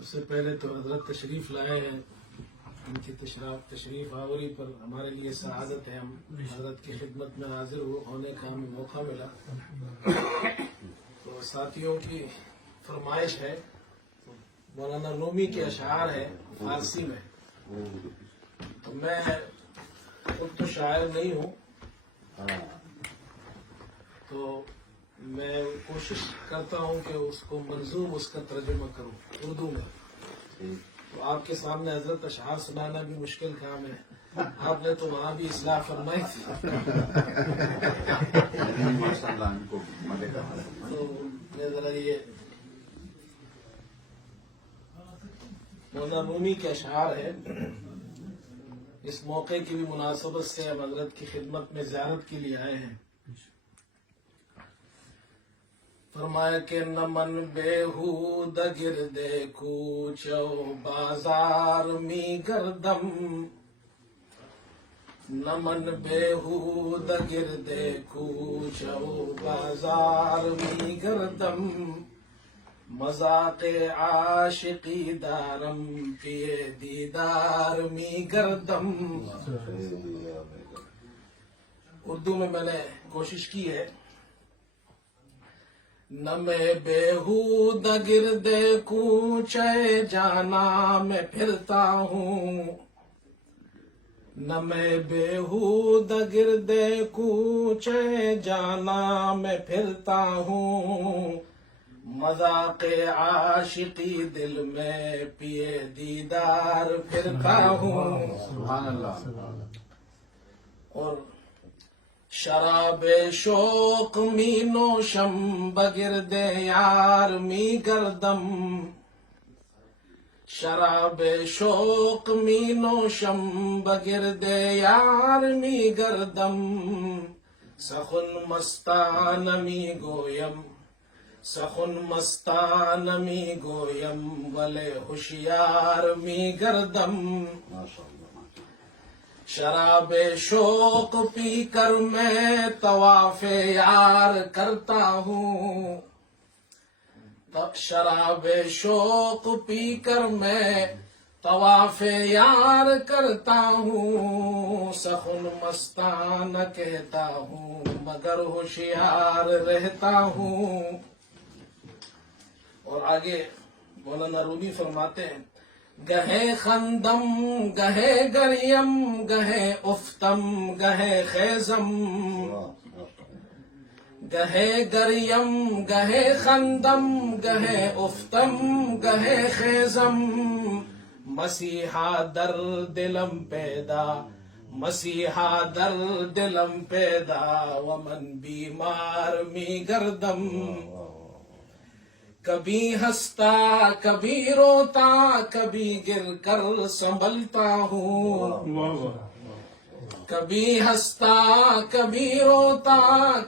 سب سے پہلے تو حضرت تشریف لائے ہیں، ان کی تشریف آوری پر ہمارے لیے سعادت ہے، ہم حضرت کی خدمت میں حاضر ہونے کا ہمیں موقع ملا۔ تو ساتھیوں کی فرمائش ہے، مولانا رومی کے اشعار ہیں فارسی میں، تو میں خود تو شاعر نہیں ہوں، تو میں کوشش کرتا ہوں کہ اس کو منظوم اس کا ترجمہ کروں اردو میں۔ تو آپ کے سامنے حضرت اشعار سنانا بھی مشکل کام ہے، آپ نے تو وہاں بھی اصلاح فرمائی تھی، تو میں ذرا یہ مولانا رومی کے اشعار ہے، اس موقع کی بھی مناسبت سے ہم حضرت کی خدمت میں زیارت کے لیے آئے ہیں۔ فرمایا کہ نمن بیہود گردے کوچو بازار می گردم، نمن بیہود گردے کوچو بازار می گردم، مذاق عاشقی دارم پیے دیدار می گردم۔ اردو میں نے کوشش کی ہے، نہ میں بیہود گردے کوچے جانا میں پھرتا ہوں، نہ میں بیہود گردے کوچے جانا میں پھرتا ہوں، مذاق عاشقی دل میں پیے دیدار پھرتا ہوں۔ سبحان اللہ۔ اور شراب شوق می نوشم بگرد یار می گردم، شراب شوق می نوشم بگرد یار می گردم، سخن مستان می گویم، سخن مستان می گویم ولے ہوشیار می گردم۔ شراب شوق پی کر میں طواف یار کرتا ہوں، شراب شوق پی کر میں طواف یار کرتا ہوں، سخن مستان کہتا ہوں مگر ہوشیار رہتا ہوں۔ اور آگے مولانا رومی فرماتے ہیں، گہے خندم گہے گریم گہے افتم گہے خیزم، گہے گریم گہے خندم گہے افتم گہے خیزم، مسیحا در دلم پیدا، مسیحا در دلم پیدا، ومن بیمار می گردم، کبھی ہنستا کبھی روتا کبھی گر کر سنبھلتا ہوں، کبھی ہنستا کبھی روتا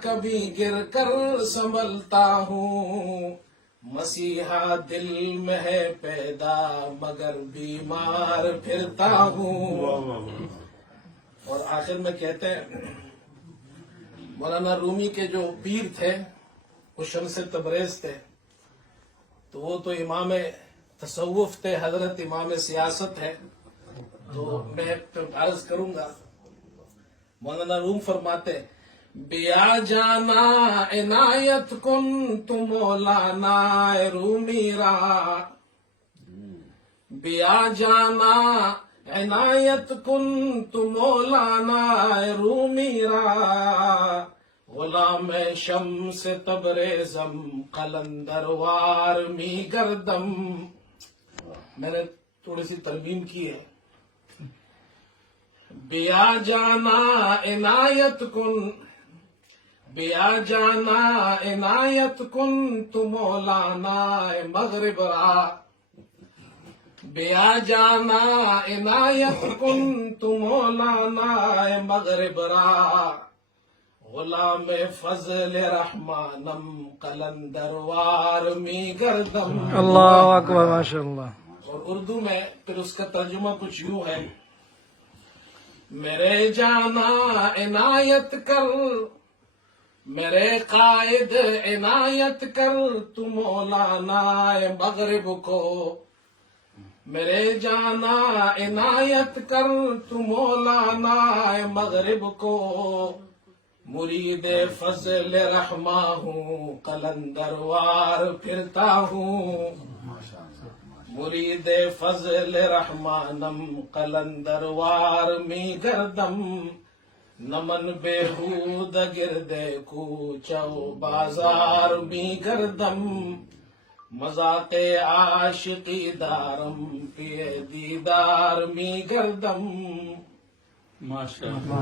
کبھی گر کر سنبھلتا ہوں، مسیحا دل میں ہے پیدا مگر بیمار پھرتا ہوں۔ اور آخر میں کہتے ہیں، مولانا رومی کے جو پیر تھے وہ شمس تبریز تھے، تو وہ تو امام تصوف تھے، حضرت امام سیاست ہے، تو میں عرض کروں گا۔ مولانا روم فرماتے، بیا جانا عنایت کن تو مولانا رومی را، بیا جانا عنایت کن تو مولانا رومی را، غلام شمس تبریزم قلندر وار می گردم۔ میں نے تھوڑی سی ترمیم کی ہے، بیا جانا عنایت کن، بیا جانا عنایت کن تو مولانا مغرب را، بیا جانا عنایت کن تو مولانا مغرب را، غلام فضل رحمانم قلندر وار می گردم۔ اللہ اکبر، ماشاء اللہ۔ اور اردو میں پھر اس کا ترجمہ کچھ یوں ہے، میرے جانا عنایت کر، میرے قائد عنایت کر تو مولانا مغرب کو، میرے جانا عنایت کر تو مولانا مغرب کو، مرید فضل رحماں ہوں قلندر وار پھرتا ہوں، مرید فضل رحمانم قلندر وار می گردم، نمن بےحود گردے کوچو بازار می گردم، مذاق عاشقی دارم پیے دیدار می گردم. ماشاءاللہ.